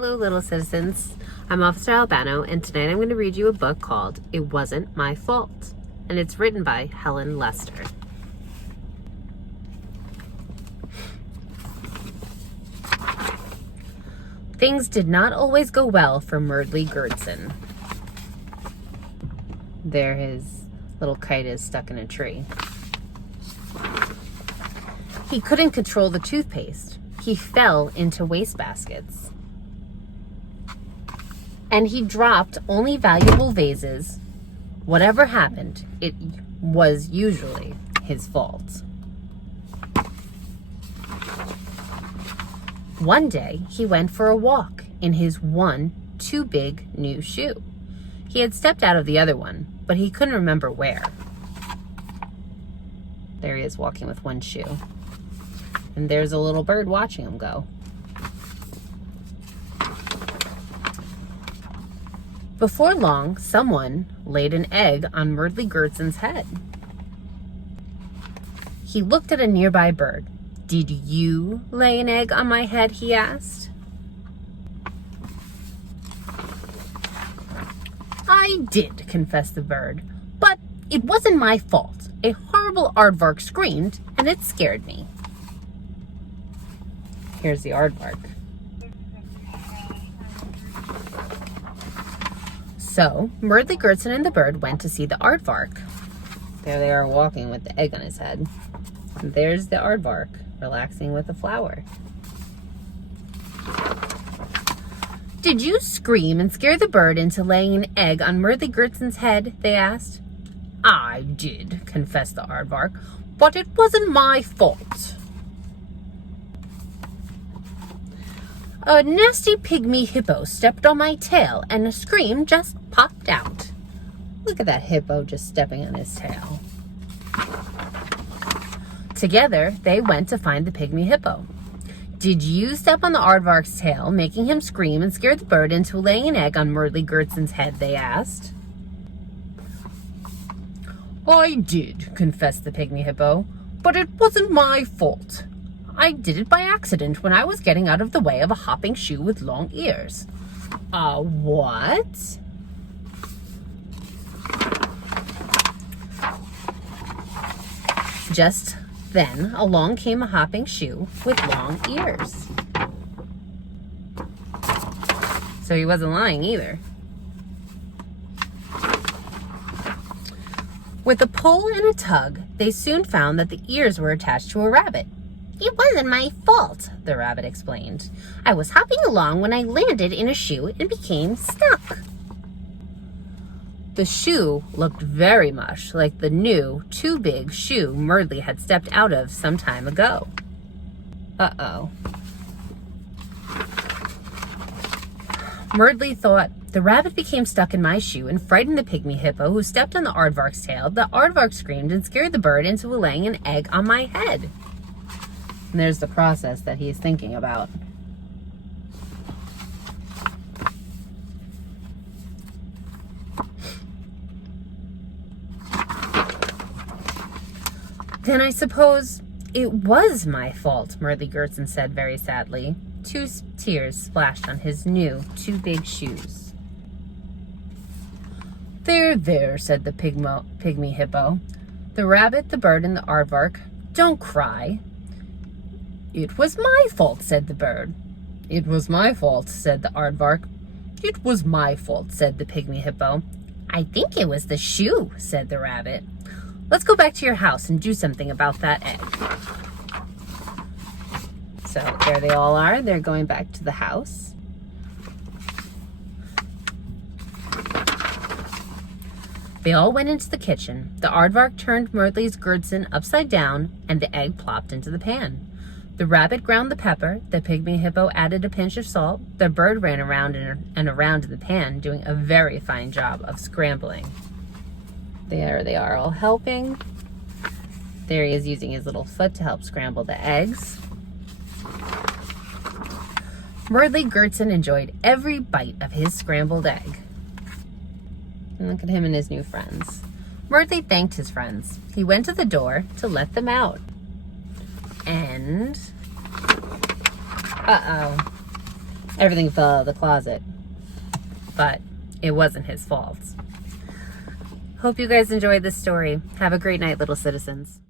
Hello, little citizens. I'm Officer Albano, and tonight I'm going to read you a book called It Wasn't My Fault, and it's written by Helen Lester. Things did not always go well for Murdley Gertson. There his little kite is stuck in a tree. He couldn't control the toothpaste. He fell into wastebaskets. And he dropped only valuable vases. Whatever happened, it was usually his fault. One day, he went for a walk in his one too big new shoe. He had stepped out of the other one, but he couldn't remember where. There he is walking with one shoe. And there's a little bird watching him go. Before long, someone laid an egg on Murdley Gertson's head. He looked at a nearby bird. "Did you lay an egg on my head?" he asked. "I did," confessed the bird, "but it wasn't my fault. A horrible aardvark screamed, and it scared me." Here's the aardvark. So, Murdley Gertson and the bird went to see the aardvark. There they are walking with the egg on his head. And there's the aardvark, relaxing with a flower. "Did you scream and scare the bird into laying an egg on Murdley Gertson's head?" they asked. "I did," confessed the aardvark, "but it wasn't my fault. A nasty pygmy hippo stepped on my tail and a scream just popped out." Look at that hippo just stepping on his tail. Together, they went to find the pygmy hippo. "Did you step on the aardvark's tail, making him scream and scare the bird into laying an egg on Murdley Gertson's head?" they asked. "I did," confessed the pygmy hippo, "but it wasn't my fault. I did it by accident when I was getting out of the way of a hopping shoe with long ears." What? Just then, along came a hopping shoe with long ears. So he wasn't lying either. With a pull and a tug, they soon found that the ears were attached to a rabbit. "It wasn't my fault," the rabbit explained. "I was hopping along when I landed in a shoe and became stuck." The shoe looked very much like the new, too big shoe Murdley had stepped out of some time ago. Uh-oh. Murdley thought, "The rabbit became stuck in my shoe and frightened the pygmy hippo who stepped on the aardvark's tail. The aardvark screamed and scared the bird into laying an egg on my head." And there's the process that he's thinking about. "Then I suppose it was my fault," Murdley Gertson said very sadly. Two tears splashed on his new, too big shoes. There," said the pygmy hippo. "The rabbit, the bird, and the aardvark, don't cry." "It was my fault," said the bird. "It was my fault," said the aardvark. "It was my fault," said the pygmy hippo. "I think it was the shoe," said the rabbit. "Let's go back to your house and do something about that egg." So there they all are. They're going back to the house. They all went into the kitchen. The aardvark turned Murdley Gertson upside down, and the egg plopped into the pan. The rabbit ground the pepper, the pygmy hippo added a pinch of salt, the bird ran around and around in the pan, doing a very fine job of scrambling. There they are all helping. There he is using his little foot to help scramble the eggs. Murdley Gertson enjoyed every bite of his scrambled egg. And look at him and his new friends. Murdley thanked his friends. He went to the door to let them out. And, everything fell out of the closet. But it wasn't his fault. Hope you guys enjoyed this story. Have a great night, little citizens.